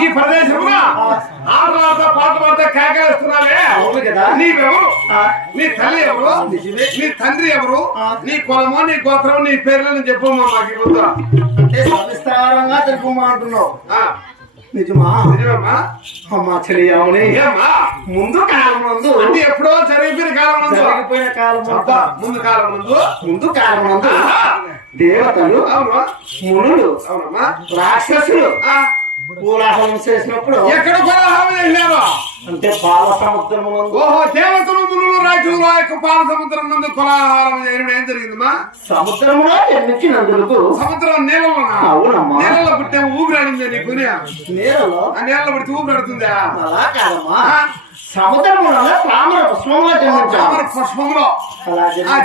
ఈ ప్రదేశంలో ఆడవాళ్ళ పాట పాడితే కేకలేస్తున్నావే. నీవెవరు? నీ తల్లి ఎవరు? నీ తండ్రి ఎవరు? నీ కులము, నీ గోత్రము, నీ పేర్లను చెప్పమ్మా. మాకు ఇప్పుడు అంటే సవిస్తారంగా తెలుపమంటున్నావు. నిజమా? నిజమమ్మా. అమ్మా చెలియామని ముందు కాలం ముందు అంటే ఎప్పుడో జరిగిపోయిన కాలం ముందు, జరిగిపోయిన కాలం ముందు కాలం ముందు, ముందు కాలం ముందు దేవతలు, మునులు, రాక్షసులు కోలాహలం చేసినప్పుడు ఎక్కడ కోలాహలం చేసినారు అంటే పాల సముద్రం. ఓహో, దేవతలు, మునులు, రాజులు ఆ యొక్క పాల సముద్రం ముందు కోలాహలం చేయడం ఏం జరిగిందమ్మా? సముద్రంలో ఎన్నిచ్చినందుకు సముద్రం నీళ్ళలో, అవునమ్మా, నీళ్ళలో పుట్టే ఊపిరాడింది నీకు. నీళ్ళలో ఆ నీళ్ళలో పుట్టి ఊపిరాడుతుందా? అలా కాదమ్మా, సముద్రంలో తామర పుష్పంలో జన్మించారు. పుష్పంలో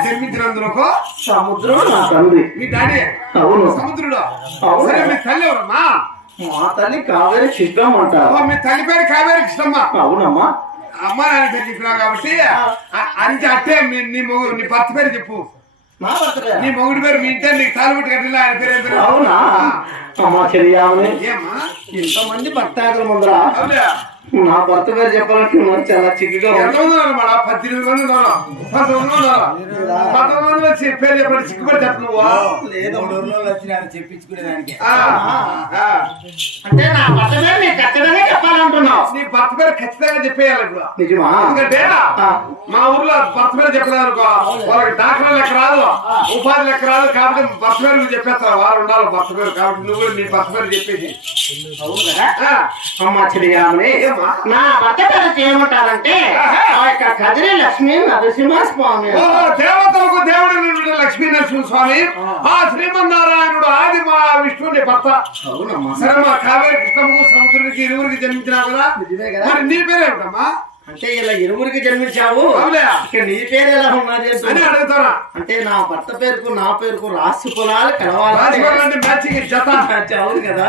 జన్మించినందుకు సముద్రం నా తండ్రి. మీ డాడీ అవును సముద్రుడు. సరే, మీ తల్లి ఎవరమ్మా? మా తల్లి కావేరి కృష్ణమ్మ అంటారు. మీ తల్లి పేరు కావేరి కృష్ణమ్మ. అవునమ్మా. అమ్మ నాన్న పేరు చెప్పినావు కాబట్టి అంటే అట్టే నీ భర్త పేరు చెప్పు. నా భర్త పేరు? నీ మొగుడి పేరు, మీ ఇంటే నీకు తాలిబుట్టు కట్టిన ఆయన పేరు ఏం పేరు? అవునా? అమ్మా చెయ్యామని ఏమ్మా ఇంతమంది భర్తాగల ముందర అవునా నా భర్త పేరు చెప్పాలంటే చాలా చిక్కుగా ఎంతమంది ఉన్నారు మేడం? 18 మంది ఉన్నారు, 19 మంది ఉన్నారు. 19 మందిలో పేరు చెప్పండి. సిగ్గుపడి చెప్పు. చెప్పించుకునేదానికి అంటే నా భర్త పేరు నీకు ఖచ్చితంగా చెప్పాలంటున్నావు. నీ భర్త పేరు ఖచ్చితంగా చెప్పేయాలి. నిజమా? ఎందుకంటే మా ఊర్లో భర్త పేరు చెప్పలేదనుకో వాళ్ళకి డాక్టర్ లెక్క రాదు, ఉపాధి లెక్క రాదు. కాబట్టి భర్త పేరు నువ్వు చెప్పేస్తావు. వారు ఉండాలి భర్త పేరు. కాబట్టి నువ్వు నీ భర్త పేరు చెప్పేసి. అమ్మా చెయ్యామని నా భర్త పేరు చేయమంటారంటే ఆ యొక్క కదిరి లక్ష్మీ నరసింహ స్వామి. దేవతలకు దేవుడు లక్ష్మీ నరసింహ స్వామి. ఆ శ్రీమన్నారాయణుడు ఆది మా విష్ణుని భర్త. సరే, మా కావేరి కృష్ణమ్మకు సముద్రుడికి ఇరువురికి జన్మించినావు కదా. మరి నీ పేరేమిటమ్మా? అంటే ఇలా ఇరువురికి జన్మించావు, ఇక నీ పేరు ఎలా ఉన్నది అని అడుగుతారా? అంటే నా భర్త పేరుకు నా పేరుకు రాసి పొలాలు కలవాలి. మ్యాచింగ్ జత. అవును కదా.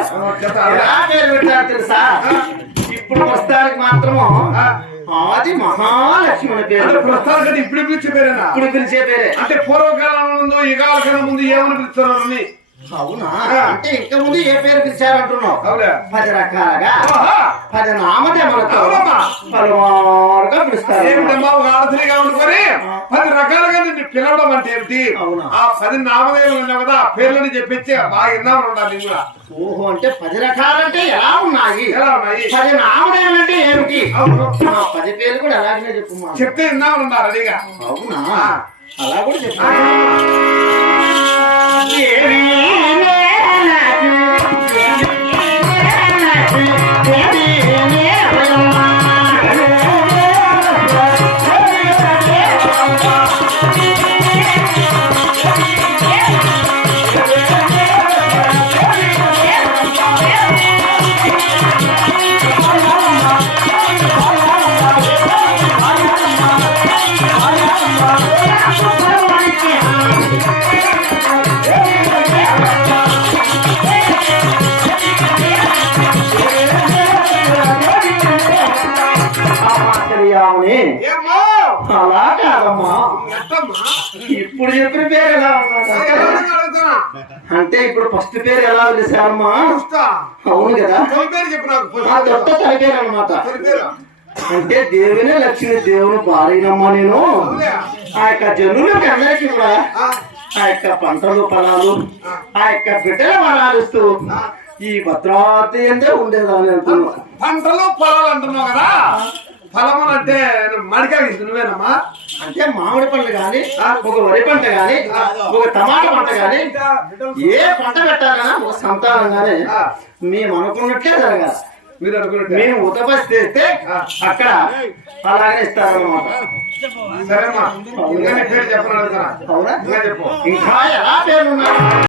ఎలా పేరు పెట్టారు తెలుసా? ఇప్పుడు ప్రస్తుతానికి మాత్రము ఆది మహాలక్ష్మి పేరు. ప్రస్తుతానికి ఇప్పుడు పిలిచే పేరేనా? ఇప్పుడు పిలిచే పేరే. అంటే పూర్వకాలం ముందు, యుగాల కన్నా ముందు ఏమని పిలుస్తున్నారు? అవునా? అంటే ఇంకా ముందు ఏ పేరు పిలిచారంటున్నావు? 10 రకాలుగా 10 నామదేవతలతో పలుమారుగా పిలుస్తారు. ఏమిటమ్మా, ఒక ఆడతలిగా ఉండుకొని 10 రకాలుగా నిన్ను పిలవడం అంటే ఏమిటి? ఆ 10 నామదేవులు ఉన్నావు కదా, ఆ పేర్లని చెప్పించి బాగా విన్నాము ఉండాలి కూడా. ఓహో, అంటే 10 రకాలంటే ఎలా ఉన్నాయి? 10 నామదేవులు అంటే ఏమిటి? 10 పేర్లు కూడా అలాగే చెప్పు. చెప్తే విన్నాము ఉండాలి అడిగా. అవునా? అలా కూడా చెప్పు. అలా కాదమ్మా, ఇప్పుడు చెప్పిన పేరు ఎలా ఉన్నది అంటే ఇప్పుడు ఫస్ట్ పేరు ఎలా పిలిచారమ్మా? అవును కదా, దొట్ట తన పేరు అన్నమాట. అంటే దేవుని లక్ష్మి దేవుని భార్యనమ్మా నేను. ఆ యొక్క జనులకి అందరికీ కూడా ఆ యొక్క పంటలు పొలాలు ఆ యొక్క బిడ్డల వరాలు ఇస్తూ ఈ భద్రావతి అంటే ఉండేదాన్ని అంటున్నా. పంటలు పొలాలు అంటున్నావు కదా, ఫలములు అంటే మడికాయ నువ్వేనమ్మా? అంటే మామిడి పంట గాని, ఒక వరి పంట గాని, ఒక టమాటా పంట గాని, ఏ పంట పెట్టాలన్నా ఒక సంతానం గాని మేము అనుకున్నట్టే జరగాలి. మీరు అనుకున్నట్టు మేము ఉతపసి చేస్తే అక్కడ అలాగే ఇస్తారన్నమాట. సరేమ్మా, ఇంకా పేరు చెప్పను. అవునా? ఇంకా ఎలా పేరు